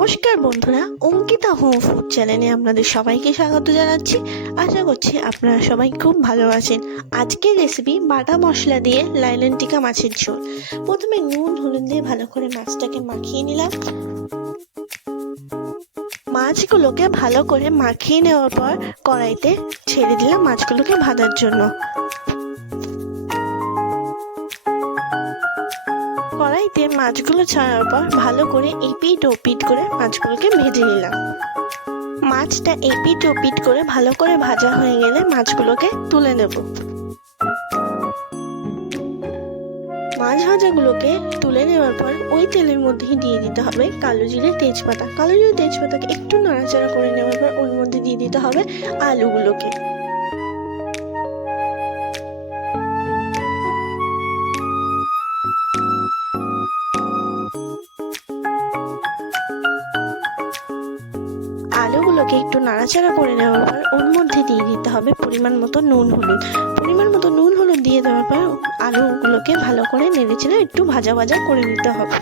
নমস্কার বন্ধুরা, Ankita home food চ্যানেলে আপনাদের সবাইকে স্বাগত জানাচ্ছি। আশা করছি আপনারা সবাই খুব ভালো আছেন। আজকের রেসিপি বাটা মশলা দিয়ে লাইলন টিকা মাছের ঝোল। প্রথমে নুন হলুদ দিয়ে ভালো করে মাছটাকে মাখিয়ে নিলাম। মাছগুলোকে ভালো করে মাখিয়ে নেওয়ার পর কড়াইতে ছেড়ে দিলাম মাছগুলোকে ভাজার জন্য। কড়াইতে মাছগুলো ছাড়ার পর ভালো করে এপিট ওপিট করে মাছগুলোকে ভেজে নিলাম। মাছটা এপিট ওপিট করে ভালো করে ভাজা হয়ে গেলে মাছগুলোকে তুলে নেব। মাছ ভাজাগুলোকে তুলে নেওয়ার পর ওই তেলের মধ্যেই দিয়ে দিতে হবে কালো জিরে তেজপাতা। কালো জিরে তেজপাতাকে একটু নাড়াচাড়া করে নেওয়ার পর ওর মধ্যে দিয়ে দিতে হবে আলুগুলোকে। আলুগুলোকে একটু নাড়াচাড়া করে নেওয়ার পর ওর মধ্যে দিয়ে দিতে হবে পরিমাণ মতো নুন হলুদ। পরিমাণ মতো নুন হলুদ দিয়ে দেওয়ার পর আলুগুলোকে ভালো করে নেড়েচেড়ে একটু ভাজা ভাজা করে নিতে হবে।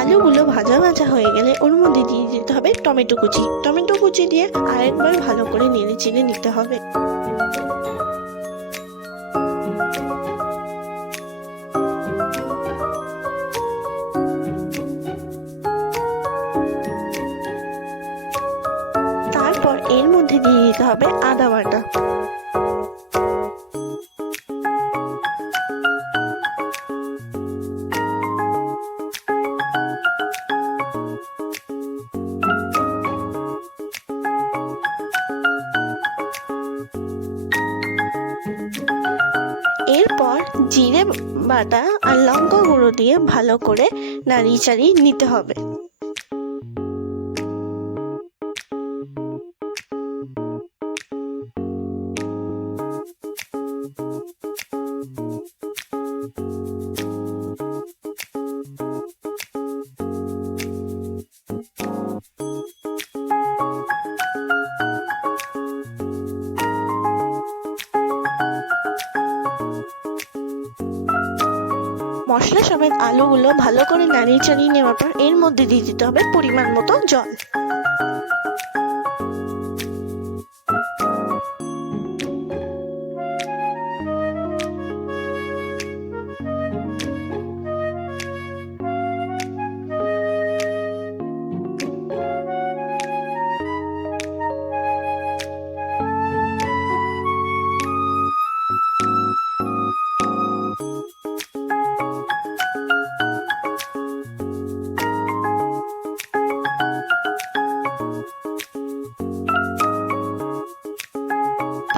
আলুগুলো ভাজা ভাজা হয়ে গেলে ওর মধ্যে দিয়ে দিতে হবে টমেটো কুচি। টমেটো কুচি দিয়ে আরেকবার ভালো করে নেড়ে চেড়ে নিতে হবে। তারপর এর মধ্যে দিয়ে দিতে হবে আদা বাটা। এরপর জিরে বাটা আর লঙ্কা গুঁড়ো দিয়ে ভালো করে নাড়িয়ে চাড়িয়ে নিতে হবে। মশলা সমেত আলুগুলো ভালো করে নাড়িয়ে চাড়িয়ে নেওয়ার পর এর মধ্যে দিয়ে দিতে হবে পরিমাণ মতো জল।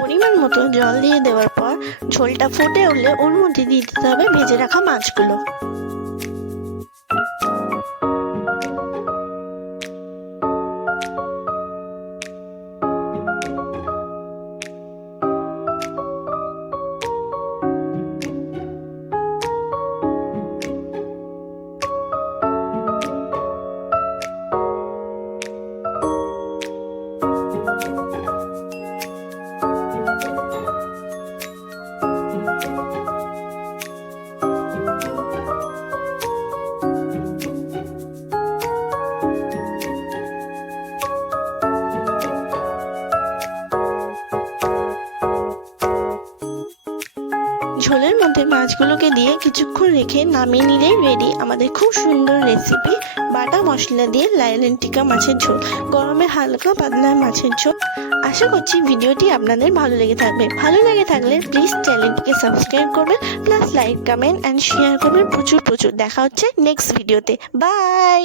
পরিমাণ মতো জল দিয়ে দেওয়ার পর ঝোলটা ফুটে উঠলে ওর মধ্যে দিয়ে দিতে হবে ভেজে রাখা মাছগুলো। ঝোলের মধ্যে মাছগুলোকে দিয়ে কিছুক্ষণ রেখে নামিয়ে নিলেই রেডি আমাদের খুব সুন্দর রেসিপি বাটা মশলা দিয়ে লাইলন টিকা মাছের ঝোল। গরমে হালকা পাতলা মাছের ঝোল। আশা করছি ভিডিওটি আপনাদের ভালো লেগে থাকবে। ভালো লেগে থাকলে প্লিজ চ্যানেলটিকে সাবস্ক্রাইব করবেন, plus like comment and share করবেন প্রচুর। দেখা হচ্ছে নেক্সট ভিডিওতে। বাই।